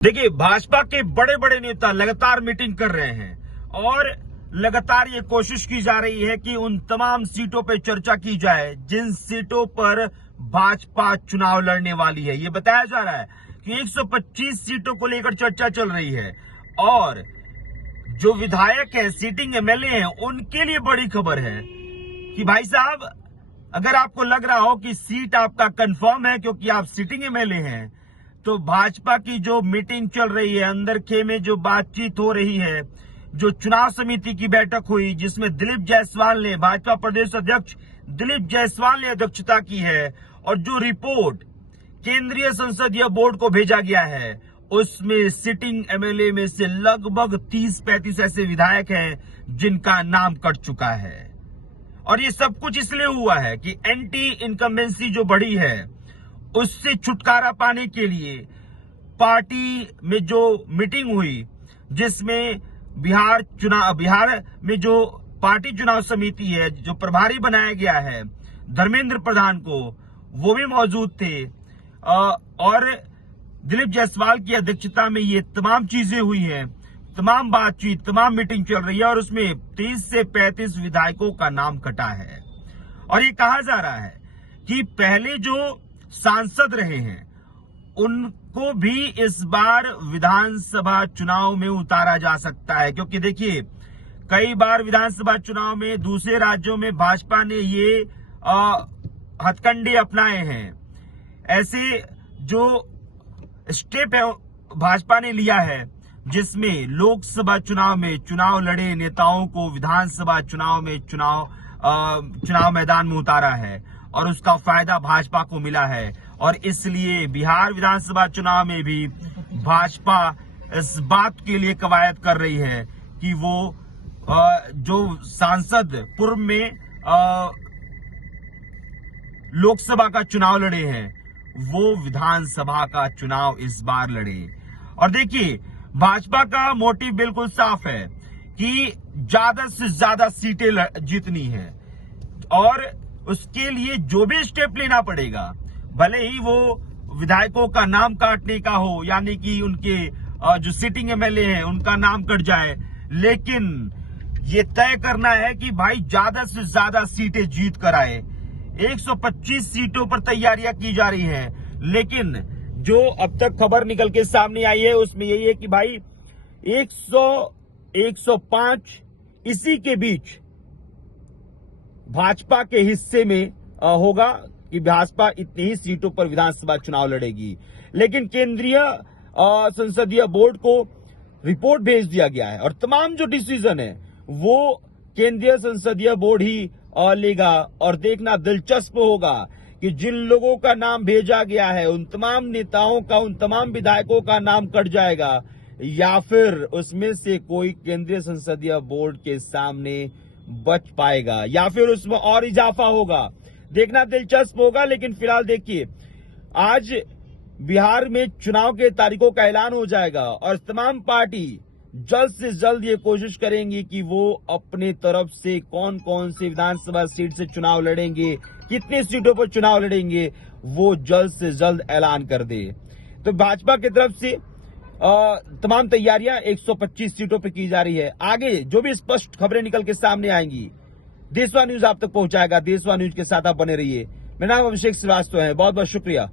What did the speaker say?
देखिए, भाजपा के बड़े बड़े नेता लगातार मीटिंग कर रहे हैं और लगातार ये कोशिश की जा रही है कि उन तमाम सीटों पर चर्चा की जाए जिन सीटों पर भाजपा चुनाव लड़ने वाली है। ये बताया जा रहा है कि 125 सीटों को लेकर चर्चा चल रही है और जो विधायक है, सिटिंग एमएलए हैं, उनके लिए बड़ी खबर है कि भाई साहब, अगर आपको लग रहा हो कि सीट आपका कंफर्म है क्योंकि आप सिटिंग एमएलए हैं, तो भाजपा की जो मीटिंग चल रही है, अंदर खे में जो बातचीत हो रही है, जो चुनाव समिति की बैठक हुई जिसमें दिलीप जायसवाल ने, भाजपा प्रदेश अध्यक्ष दिलीप जायसवाल ने अध्यक्षता की है, और जो रिपोर्ट केंद्रीय संसदीय बोर्ड को भेजा गया है उसमें सिटिंग एमएलए में से लगभग 30-35 ऐसे विधायक हैं जिनका नाम कट चुका है। और ये सब कुछ इसलिए हुआ है कि एंटी इनकम्बेंसी जो बढ़ी है उससे छुटकारा पाने के लिए पार्टी में जो मीटिंग हुई, जिसमें बिहार में जो पार्टी चुनाव समिति है, जो प्रभारी बनाया गया है धर्मेंद्र प्रधान को, वो भी मौजूद थे और दिलीप जायसवाल की अध्यक्षता में ये तमाम चीजें हुई हैं, तमाम बातचीत, तमाम मीटिंग चल रही है और उसमें 30 से 35 विधायकों का नाम कटा है। और ये कहा जा रहा है कि पहले जो सांसद रहे हैं उनको भी इस बार विधानसभा चुनाव में उतारा जा सकता है, क्योंकि देखिए, कई बार विधानसभा चुनाव में दूसरे राज्यों में भाजपा ने ये हथकंडे अपनाए हैं। ऐसे जो स्टेप है भाजपा ने लिया है जिसमें लोकसभा चुनाव में चुनाव लड़े नेताओं को विधानसभा चुनाव में चुनाव मैदान में उतारा है और उसका फायदा भाजपा को मिला है। और इसलिए बिहार विधानसभा चुनाव में भी भाजपा इस बात के लिए कवायद कर रही है कि वो जो सांसद पूर्व में लोकसभा का चुनाव लड़े हैं वो विधानसभा का चुनाव इस बार लड़े। और देखिए, भाजपा का मोटिव बिल्कुल साफ है कि ज्यादा से ज्यादा सीटें जीतनी है और उसके लिए जो भी स्टेप लेना पड़ेगा, भले ही वो विधायकों का नाम काटने का हो, यानी कि उनके जो सिटिंग एमएलए हैं उनका नाम कट जाए, लेकिन ये तय करना है कि भाई ज्यादा से ज्यादा सीटें जीत कर आए। 125 सीटों पर तैयारियां की जा रही हैं, लेकिन जो अब तक खबर निकल के सामने आई है उसमें यही है कि भाई 100, 105 इसी के बीच भाजपा के हिस्से में होगा कि भाजपा इतनी ही सीटों पर विधानसभा चुनाव लड़ेगी। लेकिन केंद्रीय संसदीय बोर्ड को रिपोर्ट भेज दिया गया है और तमाम जो डिसीजन है वो केंद्रीय संसदीय बोर्ड ही लेगा। और देखना दिलचस्प होगा कि जिन लोगों का नाम भेजा गया है उन तमाम नेताओं का, उन तमाम विधायकों का नाम कट जाएगा या फिर उसमें से कोई केंद्रीय संसदीय बोर्ड के सामने बच पाएगा या फिर उसमें और इजाफा होगा। देखना दिलचस्प होगा। लेकिन फिलहाल देखिए, आज बिहार में चुनाव के तारीखों का ऐलान हो जाएगा और तमाम पार्टी जल्द से जल्द ये कोशिश करेंगी कि वो अपने तरफ से कौन कौन से विधानसभा सीट से चुनाव लड़ेंगे, कितनी सीटों पर चुनाव लड़ेंगे, वो जल्द से जल्द ऐलान कर दे। तो भाजपा की तरफ से तमाम तैयारियां 125 सीटों पर की जा रही है। आगे जो भी स्पष्ट खबरें निकल के सामने आएंगी, देशवा न्यूज आप तक पहुंचाएगा। देशवा न्यूज के साथ आप बने रहिए। मेरा नाम अभिषेक श्रीवास्तव है। बहुत बहुत शुक्रिया।